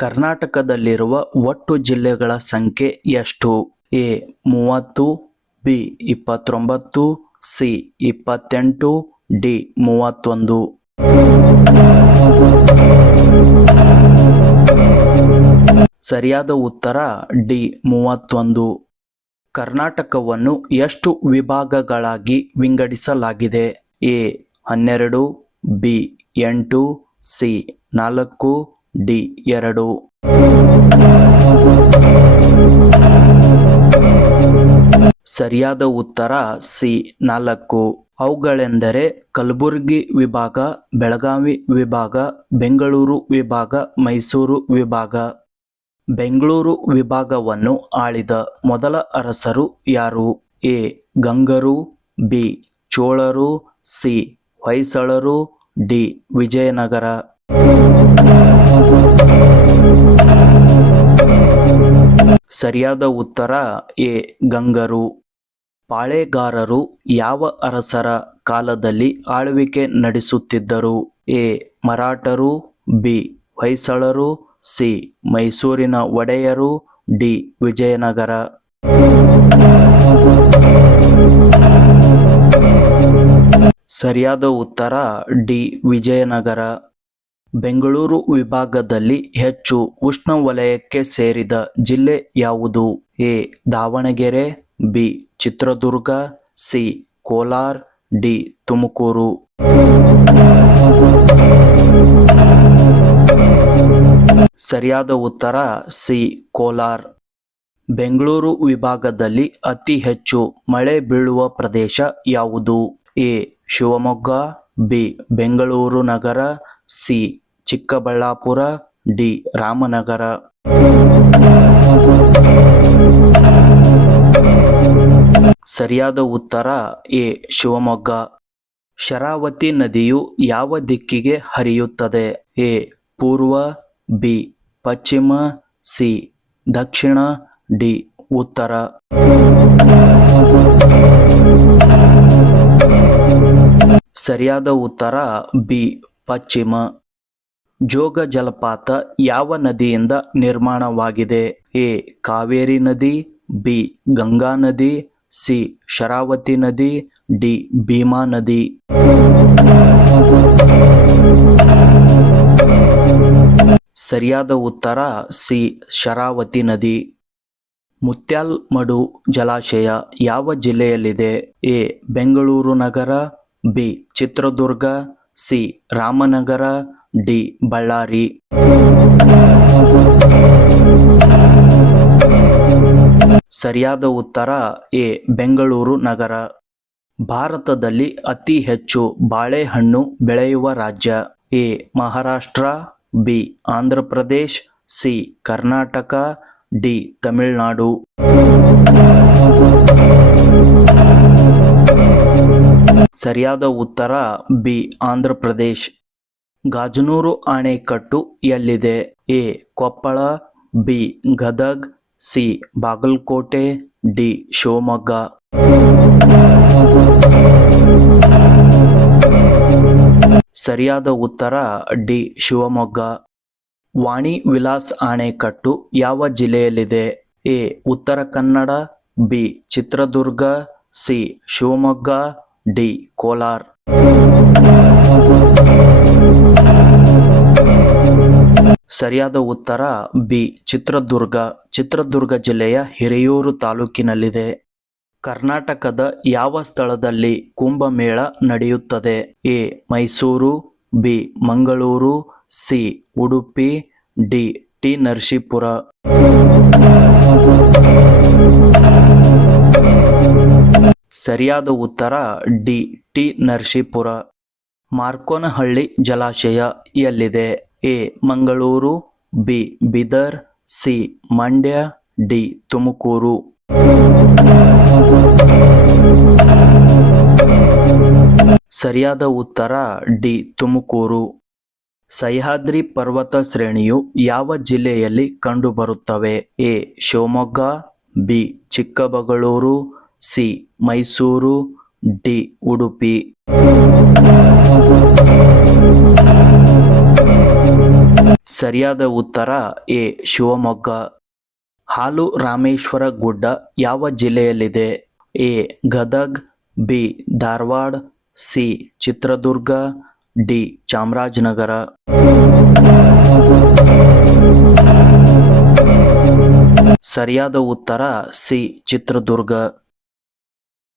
ಕರ್ನಾಟಕದಲ್ಲಿರುವ ಒಟ್ಟು ಜಿಲ್ಲೆಗಳ ಸಂಖ್ಯೆ ಎಷ್ಟು? A 30, B 29, C 28, D 31. ಸರಿಯಾದ ಉತ್ತರ ಡಿ 31. ಕರ್ನಾಟಕವನ್ನು ಎಷ್ಟು ವಿಭಾಗಗಳಾಗಿ ವಿಂಗಡಿಸಲಾಗಿದೆ? A 12, B 8, C 4, D 2. ಸರಿಯಾದ ಉತ್ತರ ಸಿ 4. ಅವುಗಳೆಂದರೆ ಕಲಬುರಗಿ ವಿಭಾಗ, ಬೆಳಗಾವಿ ವಿಭಾಗ, ಬೆಂಗಳೂರು ವಿಭಾಗ, ಮೈಸೂರು ವಿಭಾಗ. ಬೆಂಗಳೂರು ವಿಭಾಗವನ್ನು ಆಳಿದ ಮೊದಲ ಅರಸರು ಯಾರು? ಎ ಗಂಗರು, ಬಿ ಚೋಳರು, ಸಿ ಹೊಯ್ಸಳರು, ಡಿ ವಿಜಯನಗರ. ಸರಿಯಾದ ಉತ್ತರ ಎ ಗಂಗರು. ಪಾಳೆಗಾರರು ಯಾವ ಅರಸರ ಕಾಲದಲ್ಲಿ ಆಳ್ವಿಕೆ ನಡೆಸುತ್ತಿದ್ದರು? ಎ ಮರಾಠರು, ಬಿ ಹೊಯ್ಸಳರು, ಸಿ ಮೈಸೂರಿನ ಒಡೆಯರು, ಡಿ ವಿಜಯನಗರ. ಸರಿಯಾದ ಉತ್ತರ ಡಿ ವಿಜಯನಗರ. ಬೆಂಗಳೂರು ವಿಭಾಗದಲ್ಲಿ ಹೆಚ್ಚು ಉಷ್ಣವಲಯಕ್ಕೆ ಸೇರಿದ ಜಿಲ್ಲೆ ಯಾವುದು? A Davanagere, B Chitradurga, C Kolar, D Tumakuru. ಸರಿಯಾದ ಉತ್ತರ ಸಿ ಕೋಲಾರ. ಬೆಂಗಳೂರು ವಿಭಾಗದಲ್ಲಿ ಅತಿ ಹೆಚ್ಚು ಮಳೆ ಬೀಳುವ ಪ್ರದೇಶ ಯಾವುದು? ಎ ಶಿವಮೊಗ್ಗ, ಬಿ ಬೆಂಗಳೂರು ನಗರ, ಸಿ ಚಿಕ್ಕಬಳ್ಳಾಪುರ, ಡಿ ರಾಮನಗರ. ಸರಿಯಾದ ಉತ್ತರ ಎ ಶಿವಮೊಗ್ಗ. ಶರಾವತಿ ನದಿಯು ಯಾವ ದಿಕ್ಕಿಗೆ ಹರಿಯುತ್ತದೆ? ಎ ಪೂರ್ವ, ಬಿ ಪಶ್ಚಿಮ, ಸಿ ದಕ್ಷಿಣ, ಡಿ ಉತ್ತರ. ಸರಿಯಾದ ಉತ್ತರ ಬಿ ಪಶ್ಚಿಮ. ಜೋಗ ಜಲಪಾತ ಯಾವ ನದಿಯಿಂದ ನಿರ್ಮಾಣವಾಗಿದೆ? ಎ ಕಾವೇರಿ ನದಿ, ಬಿ ಗಂಗಾ ನದಿ, ಸಿ ಶರಾವತಿ ನದಿ, ಡಿ ಭೀಮಾ ನದಿ. ಸರಿಯಾದ ಉತ್ತರ ಸಿ ಶರಾವತಿ ನದಿ. ಮುತ್ಯಾಲಮಡು ಜಲಾಶಯ ಯಾವ ಜಿಲ್ಲೆಯಲ್ಲಿದೆ? ಎ ಬೆಂಗಳೂರು ನಗರ, B Chitradurga, C Ramanagara, D Ballari. ಸರಿಯಾದ ಉತ್ತರ ಎ ಬೆಂಗಳೂರು ನಗರ. ಭಾರತದಲ್ಲಿ ಅತಿ ಹೆಚ್ಚು ಬಾಳೆಹಣ್ಣು ಬೆಳೆಯುವ ರಾಜ್ಯ? A Maharashtra, B Andhra Pradesh, C Karnataka, D Tamil Nadu. ಸರಿಯಾದ ಉತ್ತರ ಬಿ ಆಂಧ್ರ ಪ್ರದೇಶ್. ಗಾಜನೂರು ಅಣೆಕಟ್ಟು ಎಲ್ಲಿದೆ? A Koppal, B Gadag, C Bagalkote, D Shivamogga. ಸರಿಯಾದ ಉತ್ತರ ಡಿ ಶಿವಮೊಗ್ಗ. ವಾಣಿ ವಿಲಾಸ್ ಅಣೆಕಟ್ಟು ಯಾವ ಜಿಲ್ಲೆಯಲ್ಲಿದೆ? A Uttara Kannada, B Chitradurga, C Shivamogga, D Kolar. ಸರಿಯಾದ ಉತ್ತರ ಬಿ ಚಿತ್ರದುರ್ಗ. ಚಿತ್ರದುರ್ಗ ಜಿಲ್ಲೆಯ ಹಿರಿಯೂರು ತಾಲೂಕಿನಲ್ಲಿದೆ. ಕರ್ನಾಟಕದ ಯಾವ ಸ್ಥಳದಲ್ಲಿ ಕುಂಭಮೇಳ ನಡೆಯುತ್ತದೆ? A Mysuru, B Mangaluru, C Udupi, D T Narasipura. ಸರಿಯಾದ ಉತ್ತರ ಡಿ ಟಿ ನರಸೀಪುರ. ಮಾರ್ಕೋನಹಳ್ಳಿ ಜಲಾಶಯ ಎಲ್ಲಿದೆ? A Mangaluru, B Bidar, C Mandya, D Tumakuru. ಸರಿಯಾದ ಉತ್ತರ ಡಿ ತುಮಕೂರು. ಸಹ್ಯಾದ್ರಿ ಪರ್ವತ ಶ್ರೇಣಿಯು ಯಾವ ಜಿಲ್ಲೆಯಲ್ಲಿ ಕಂಡುಬರುತ್ತವೆ? A Shivamogga, B Chikkamagaluru, C Mysuru, D Udupi. ಸರಿಯಾದ ಉತ್ತರ ಎ ಶಿವಮೊಗ್ಗ. ಹಾಲು ರಾಮೇಶ್ವರ ಗುಡ್ಡ ಯಾವ ಜಿಲ್ಲೆಯಲ್ಲಿದೆ? A Gadag, B Dharwad, C Chitradurga, D Chamarajanagar. ಸರಿಯಾದ ಉತ್ತರ ಸಿ ಚಿತ್ರದುರ್ಗ.